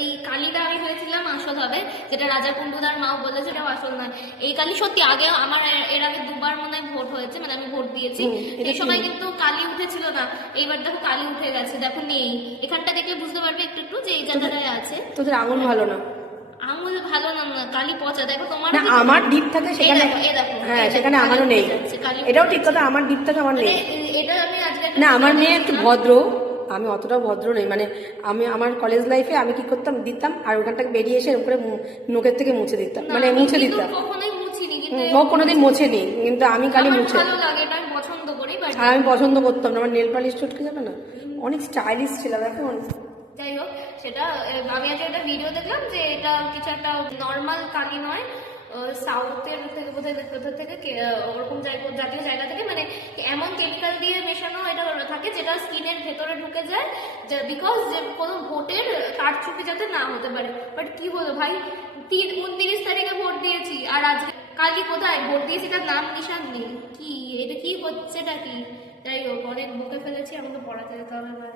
এই কালিটা আমি হয়েছিলাম আসল হবে, যেটা রাজা কুণ্ডুদার মাও বলেছে সেটাও আসল নয়। এই কালি সত্যি আগে আমার এর আগে দুবার মনে হয় ভোট হয়েছে, মানে আমি ভোট দিয়েছি, এই সময় কিন্তু কালি উঠেছিল না। এইবার দেখো কালি উঠে গেছে, দেখো নেই। এখানটা দেখলে বুঝতে পারবে একটু একটু যে এই জায়গাটায় আছে। তোদের আঙুল ভালো না, আঙুল ভালো না, কালি পচা। দেখো তোমার না আমার ডিপ থাকে সেখানে, হ্যাঁ সেখানে আমারও নেই, এটাও ঠিক কথা, আমার ডিপ থাকে আমার নেই। এটা আমি আজকে না আমার মেয়ে একটু ভদ্র, আমি অতটাও ভদ্র নই। মানে আমি আমার কলেজ লাইফে আমি কি করতাম, দিতাম আর ওখানটাকে বেরিয়ে এসে উপরে নোকের থেকে মুছে দিতাম, মানে মুছে দিতাম। কখনোই মুছিনি, ও কোনোদিন মোছেনি, কিন্তু আমি কালি মুছে। ভালো লাগে, এটা আমি পছন্দ করি। আর আমি পছন্দ করতাম না, আমার নেল পালিশ চটকে যাবে না। অনেক স্টাইলিশ ছিলাম এখন। যাই হোক, সেটা আমি আজকে একটা ভিডিও দেখলাম যে এটা কিছু একটা নর্মাল কালি নয়, সাউথের থেকে বোধহয় কোথা থেকে ওরকম জাতীয় জায়গা থেকে, মানে এমন কেমিক্যাল দিয়ে মেশানো এটা থাকে যেটা স্কিনের ভেতরে ঢুকে যায়, বিকজ যে কোনো ভোটের কারচুপি যাতে না হতে পারে। বাট কি হলো ভাই, 29 তারিখে ভোট দিয়েছি আর আজকে কালি কোথায় ভোট দিয়েছি তার নাম নিশান নেই। কি এটা কি হচ্ছে, এটা কি? যাই হোক, অনেক বুকে ফেলেছি, আমাকে পড়াতে যেতে হবে।